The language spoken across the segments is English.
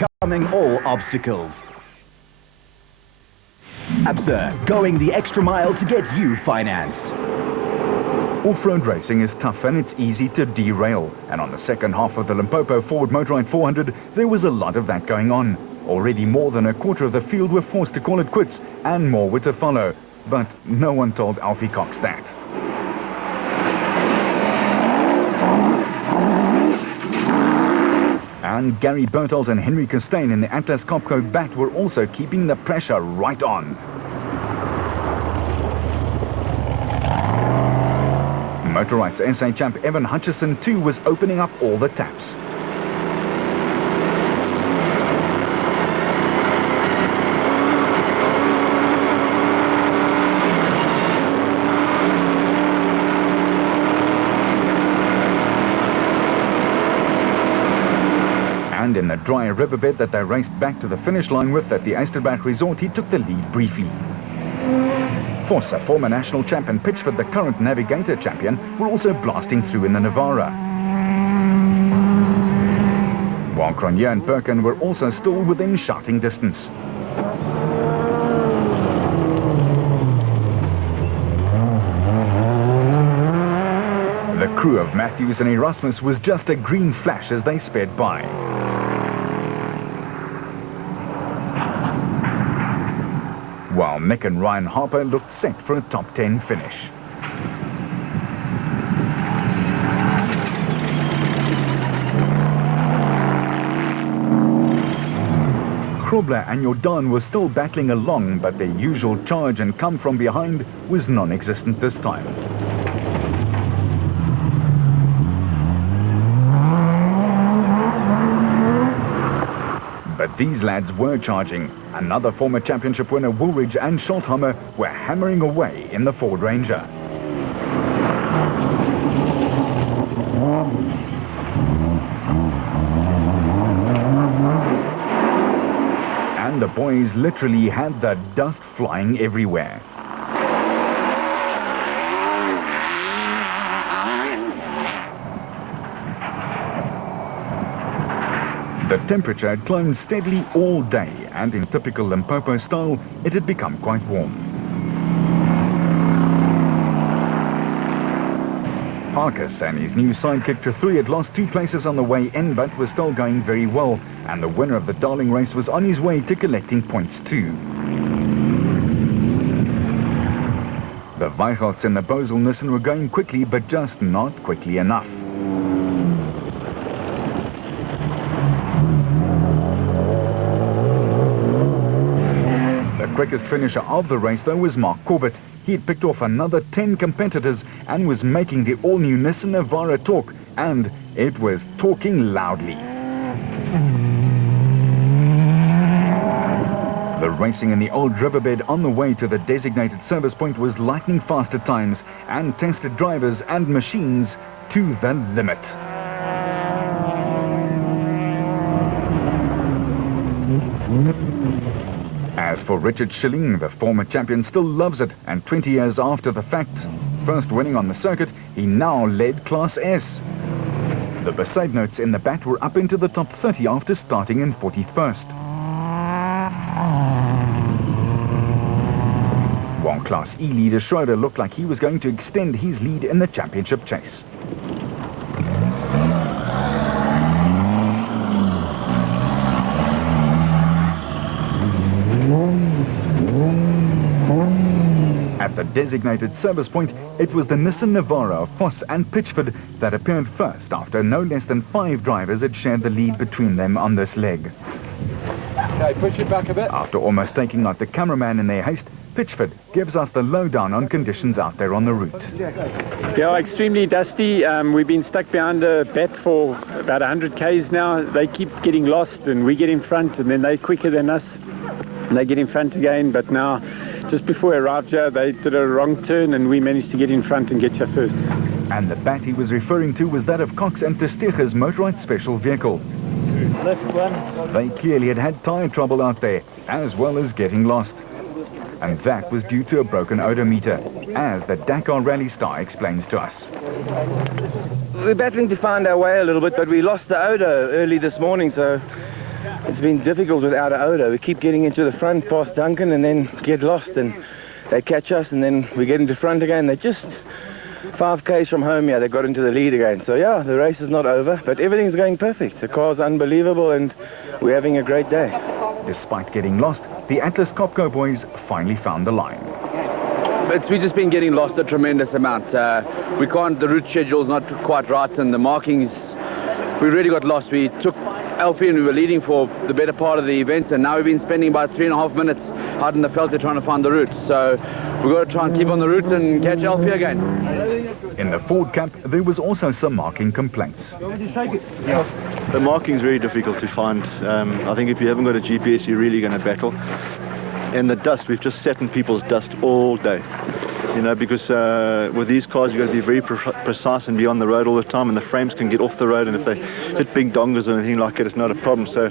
overcoming all obstacles. Absurd, going the extra mile to get you financed. Off-road racing is tough and it's easy to derail. And on the second half of the Limpopo Ford Motorride 400, there was a lot of that going on. Already more than a quarter of the field were forced to call it quits, and more were to follow. But no one told Alfie Cox that. And Gary Berthold and Henry Costain in the Atlas Copco Bat were also keeping the pressure right on. Motorride's SA champ Evan Hutchison too was opening up all the taps. And in the dry riverbed that they raced back to the finish line with at the Eysterbach Resort, he took the lead briefly. Voss, a former national champ, and Pitchford, the current Navigator champion, were also blasting through in the Navara. While Cronje and Perkin were also still within shouting distance. The crew of Matthews and Erasmus was just a green flash as they sped by. While Mick and Ryan Harper looked set for a top 10 finish. Krobler and Jordan were still battling along, but their usual charge and come from behind was non-existent this time. But these lads were charging. Another former championship winner, Woolridge and Schulthammer, were hammering away in the Ford Ranger. And the boys literally had the dust flying everywhere. The temperature had climbed steadily all day, and in typical Limpopo style, it had become quite warm. Harkis and his new sidekick to 3 had lost 2 places on the way in, but was still going very well, and the winner of the Darling race was on his way to collecting points too. The Weichelts and the Bosel Nissen were going quickly, but just not quickly enough. The quickest finisher of the race, though, was Mark Corbett. He had picked off another 10 competitors and was making the all-new Nissan Navara talk, and it was talking loudly. The racing in the old riverbed on the way to the designated service point was lightning fast at times and tested drivers and machines to the limit. As for Richard Schilling, the former champion still loves it, and 20 years after the fact, first winning on the circuit, he now led Class S. The Besaid notes in the Bat were up into the top 30 after starting in 41st. While Class E leader Schroeder looked like he was going to extend his lead in the championship chase. At the designated service point, it was the Nissan Navara of Voss and Pitchford that appeared first after no less than 5 drivers had shared the lead between them on this leg. Okay, push it back a bit. After almost taking out the cameraman in their haste, Pitchford gives us the lowdown on conditions out there on the route. Yeah, extremely dusty. We've been stuck behind a bat for about 100 k's now. They keep getting lost and we get in front, and then they're quicker than us and they get in front again. But now, just before we arrived here, they did a wrong turn and we managed to get in front and get here first. And the bat he was referring to was that of Cox and Testega's motorized special vehicle. Left one. They clearly had tyre trouble out there, as well as getting lost. And that was due to a broken odometer, as the Dakar Rally star explains to us. We're battling to find our way a little bit, but we lost the odor early this morning, so It's been difficult without Oda. We keep getting into the front past Duncan and then get lost, and they catch us, and then we get into front again. They're just 5 k's from home here. They got into the lead again. So yeah, the race is not over, but everything's going perfect. The car's unbelievable, and we're having a great day. Despite getting lost, the Atlas Copco boys finally found the line. We've just been getting lost a tremendous amount. The route schedule's not quite right, and the markings, we really got lost. We took Alfie and we were leading for the better part of the event, and now we've been spending about 3.5 minutes out in the veld trying to find the route. So we've got to try and keep on the route and catch Alfie again. In the Ford Cup, there was also some marking complaints. The marking's very difficult to find. I think if you haven't got a GPS, you're really going to battle. And the dust, we've just sat in people's dust all day. You know, because with these cars, you've got to be very precise and be on the road all the time, and the frames can get off the road, and if they hit big dongers or anything like it, it's not a problem. So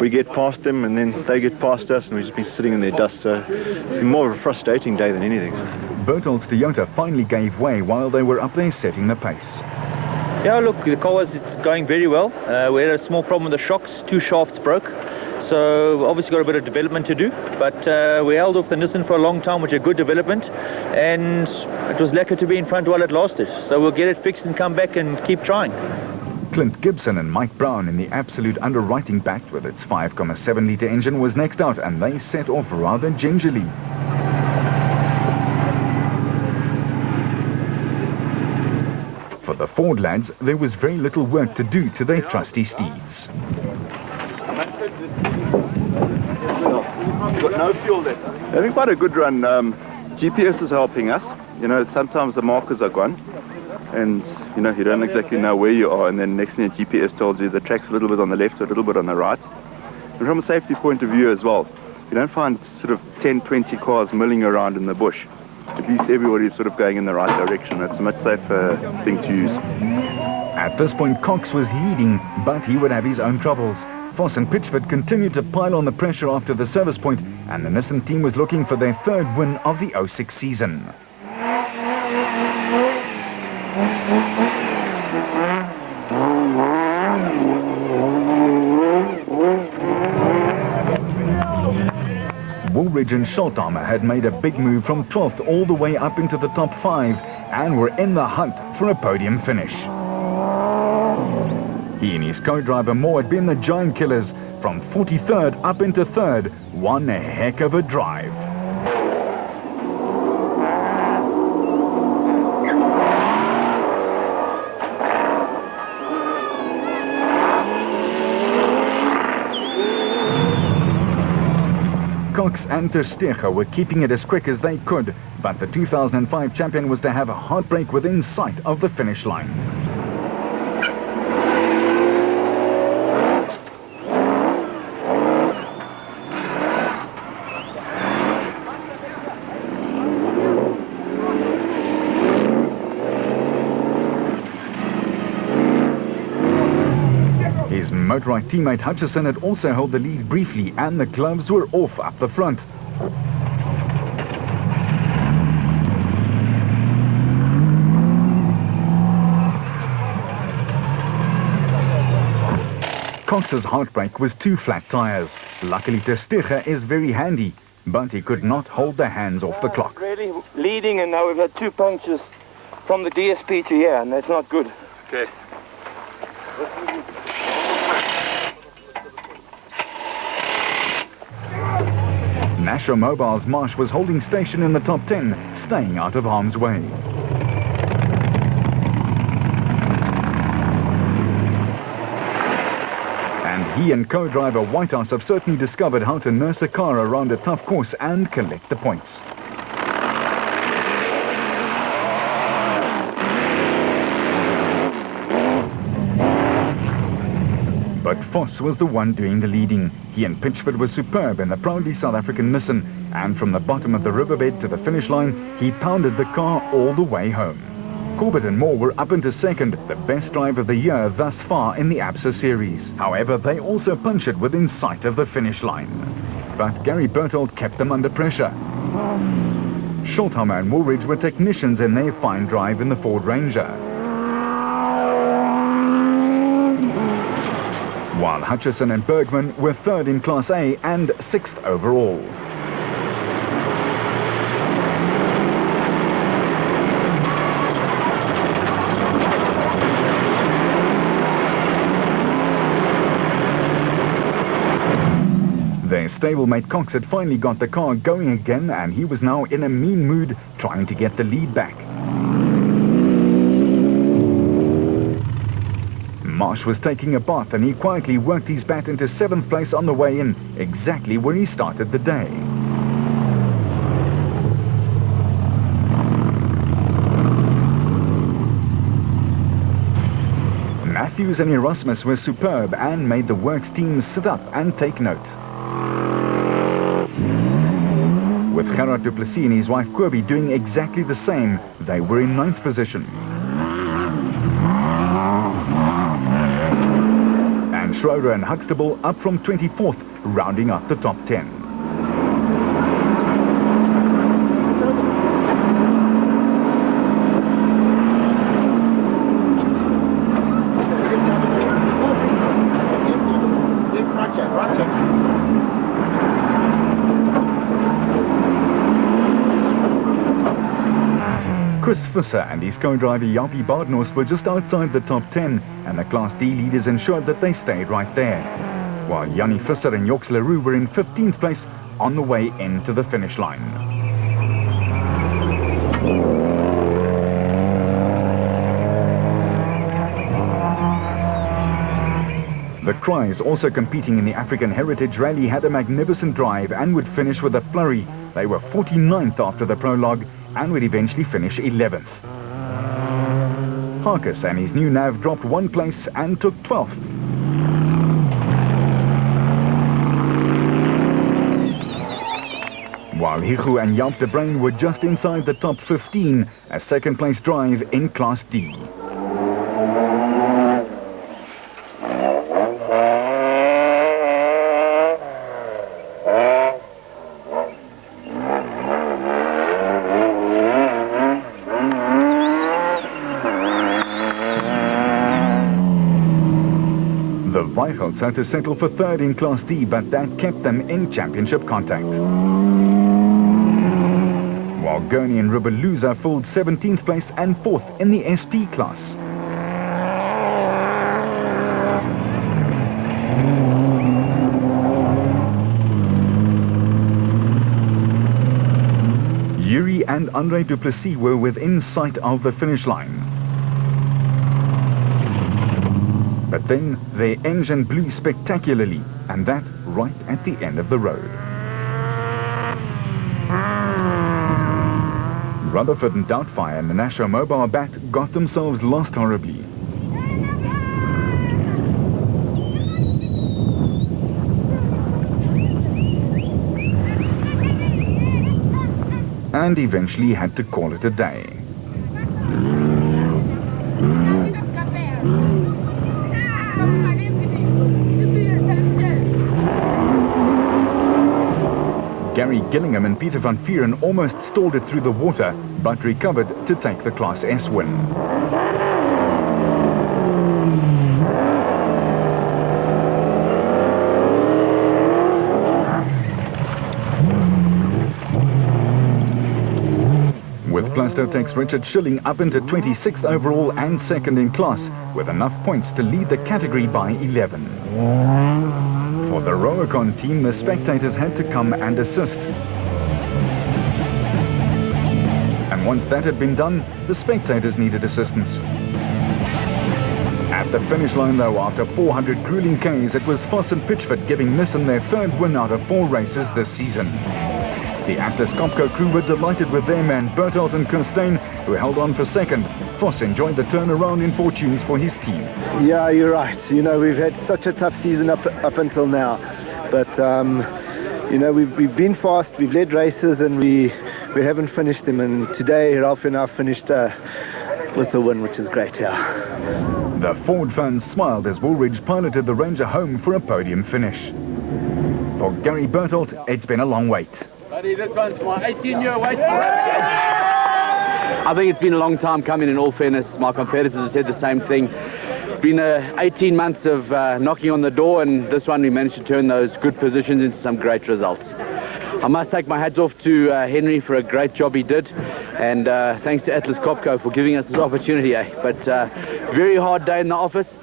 we get past them, and then they get past us, and we've just been sitting in their dust. So it's been more of a frustrating day than anything. Berthold's Toyota finally gave way while they were up there setting the pace. Yeah, look, the car was going very well. We had a small problem with the shocks. 2 shafts broke. So obviously got a bit of development to do, but we held off the Nissan for a long time, which is a good development, and it was lucky to be in front while it lasted. So we'll get it fixed and come back and keep trying. Clint Gibson and Mike Brown in the absolute underwriting back with its 5.7 litre engine was next out, and they set off rather gingerly. For the Ford lads, there was very little work to do to their trusty steeds. Got no fuel there. Having quite a good run. GPS is helping us. You know, sometimes the markers are gone, and you know, you don't exactly know where you are, and then next thing the GPS tells you the track's a little bit on the left or a little bit on the right. And from a safety point of view as well, you don't find sort of 10, 20 cars milling around in the bush. At least everybody's sort of going in the right direction. It's a much safer thing to use. At this point, Cox was leading, but he would have his own troubles. Voss and Pitchford continued to pile on the pressure after the service point, and the Nissan team was looking for their 3rd win of the 06 season. Woolridge and Schultheimer had made a big move from 12th all the way up into the top 5 and were in the hunt for a podium finish. He and his co-driver Moore had been the giant killers from 43rd up into 3rd. One heck of a drive. Cox and Ter Steger were keeping it as quick as they could, but the 2005 champion was to have a heartbreak within sight of the finish line. His Motorite teammate Hutchison had also held the lead briefly, and the gloves were off up the front. Cox's heartbreak was 2 flat tires. Luckily, Ter Steger is very handy, but he could not hold the hands off the clock. Really leading, and now we've had 2 punctures from the DSP to here, and that's not good. Okay. Nashua Mobile's Marsh was holding station in the top 10, staying out of harm's way. And he and co-driver Whitehouse have certainly discovered how to nurse a car around a tough course and collect the points. But Voss was the one doing the leading. He and Pitchford were superb in the proudly South African Nissan, and from the bottom of the riverbed to the finish line, he pounded the car all the way home. Corbett and Moore were up into 2nd, the best drive of the year thus far in the ABSA series. However, they also punched it within sight of the finish line. But Gary Berthold kept them under pressure. Schultheimer and Woolridge were technicians in their fine drive in the Ford Ranger. while Hutchison and Bergman were third in Class A and sixth overall. Their stablemate Cox had finally got the car going again, and he was now in a mean mood trying to get the lead back. Marsh was taking a bath and he quietly worked his bat into 7th place on the way in, exactly where he started the day. Matthews and Erasmus were superb and made the works team sit up and take note. With Gerard du Plessis and his wife Kobe doing exactly the same, they were in 9th position. And Schroeder and Huxtable up from 24th, rounding up the top 10. Chris Visser and his co-driver Jaapie Badenhorst were just outside the top 10, and the Class D leaders ensured that they stayed right there, while Jannie Visser and Joks Leroux were in 15th place on the way into the finish line. The Cries, also competing in the African Heritage Rally, had a magnificent drive and would finish with a flurry. They were 49th after the prologue and would eventually finish 11th. Harkis and his new nav dropped 1 place and took 12th. While Hichu and Jaap de Bruin were just inside the top 15, a 2nd place drive in Class D. The Weichels had to settle for 3rd in Class D, but that kept them in championship contact. While Gurney and Rubeluza filled 17th place and 4th in the SP class. Yuri and Andre du Plessis were within sight of the finish line. But then their engine blew spectacularly, and that right at the end of the road. Rutherford and Doubtfire and the Nasho Mobile Bat got themselves lost horribly. And eventually had to call it a day. Gary Gillingham and Peter van Vieren almost stalled it through the water, but recovered to take the Class S win. With Plastotech's Richard Schilling up into 26th overall and 2nd in class, with enough points to lead the category by 11. For the Roacon team, the spectators had to come and assist. And once that had been done, the spectators needed assistance. At the finish line, though, after 400 grueling Ks, it was Voss and Pitchford giving Nissan their 3rd win out of 4 races this season. The Atlas Copco crew were delighted with their man Bertelt and Kirstein, who held on for 2nd. Voss enjoyed the turnaround in fortunes for his team. Yeah, you're right. You know, we've had such a tough season up until now. But, you know, we've been fast, we've led races, and we haven't finished them. And today, Ralph and I finished with a win, which is great, yeah. The Ford fans smiled as Woolridge piloted the Ranger home for a podium finish. For Gary Bertelt, it's been a long wait. Buddy, this one's my 18-year wait for I think it's been a long time coming, in all fairness. My competitors have said the same thing. been 18 months of knocking on the door, and this one we managed to turn those good positions into some great results. I must take my hats off to Henry for a great job he did, and thanks to Atlas Copco for giving us this opportunity. But very hard day in the office.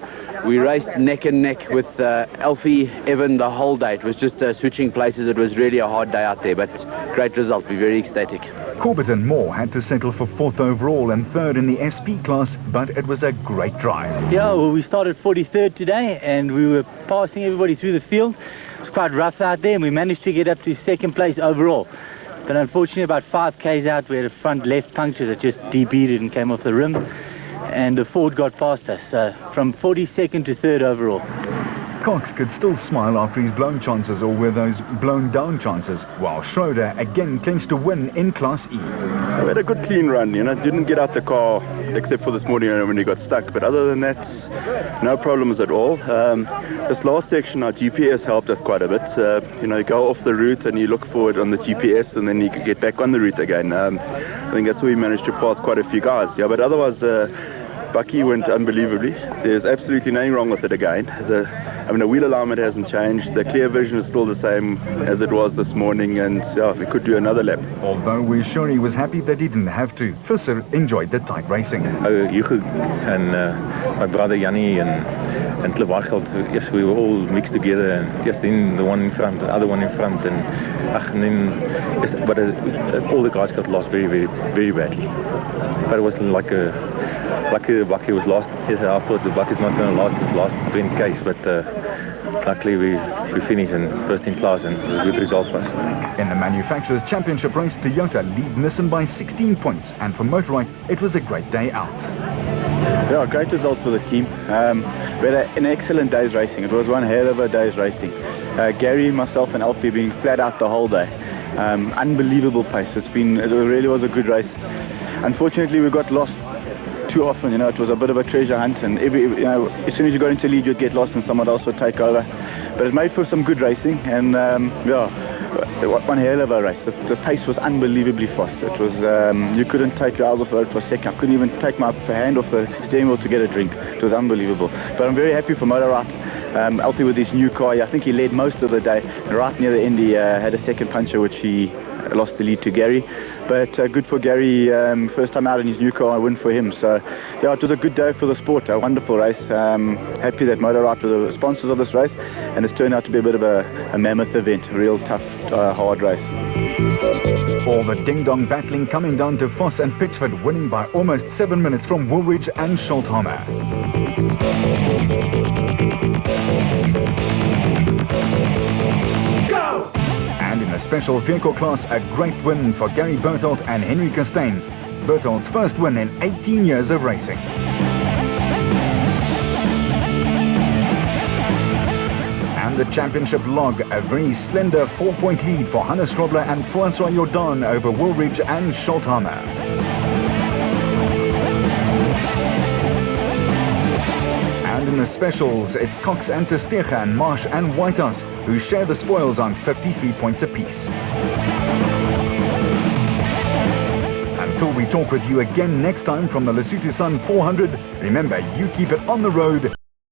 We raced neck and neck with Alfie, Evan the whole day. It was just switching places. It was really a hard day out there, but great result. We're very ecstatic. Corbett and Moore had to settle for 4th overall and 3rd in the SP class, but it was a great drive. Yeah, well, we started 43rd today, and we were passing everybody through the field. It was quite rough out there, and we managed to get up to 2nd place overall. But unfortunately, about 5 k's out, we had a front left puncture that just debeaded and came off the rim, and the Ford got past us, from 42nd to 3rd overall. Cox could still smile after his blown chances, or were those blown down chances, while Schroeder again clinched a win in Class E. We had a good clean run, you know, didn't get out the car except for this morning when we got stuck, but other than that, no problems at all. This last section, our GPS helped us quite a bit. You know, you go off the route and you look forward on the GPS, and then you can get back on the route again. I think that's where we managed to pass quite a few guys. Yeah, but otherwise, Bucky went unbelievably. There's absolutely nothing wrong with it again. The wheel alignment hasn't changed. The clear vision is still the same as it was this morning, and yeah, we could do another lap. Although we're sure he was happy that he didn't have to, Visser enjoyed the tight racing. Hugo and my brother Yanni and Klewargeld, yes, we were all mixed together, and yes, then the one in front, the other one in front, and then yes, but all the guys got lost very, very, very badly. But it was like Bucky was lost. Yes, I thought the Bucky's not going to last this last 20 k's, but luckily we finished in first in class, and it was a good result for us. In the Manufacturers' Championship race, Toyota lead Nissan by 16 points, and for Motorrad, it was a great day out. Yeah, great result for the team. We had an excellent day's racing. It was one hell of a day's racing. Gary, myself and Alfie being flat out the whole day. Unbelievable pace. It really was a good race. Unfortunately, we got lost too often. You know, it was a bit of a treasure hunt, and as soon as you got into lead, you'd get lost and someone else would take over. But it made for some good racing, and yeah, one hell of a race. The pace was unbelievably fast. It was you couldn't take your eyes off the road for a second. I couldn't even take my hand off the steering wheel to get a drink. It was unbelievable. But I'm very happy for Motorrad. Alfie with his new car, I think he led most of the day. Right near the end, he had a second puncture, which he lost the lead to Gary. But good for Gary, first time out in his new car, a win for him. So yeah, it was a good day for the sport, a wonderful race. Happy that Motorrad were the sponsors of this race, and it's turned out to be a bit of a mammoth event, a real tough, hard race. All the ding-dong battling coming down to Voss and Pitchford, winning by almost 7 minutes from Woolwich and Schulthammer. Go! And in the special vehicle class, a great win for Gary Berthold and Henry Costain. Berthold's first win in 18 years of racing. And the championship log, a very slender 4-point lead for Hannes Strobler and Francois Jordan over Woolwich and Schulthammer. And in the specials, it's Cox and Testeja and Marsh and Whitehouse who share the spoils on 53 points apiece. Until we talk with you again next time from the Lesotho Sun 400, remember, you keep it on the road,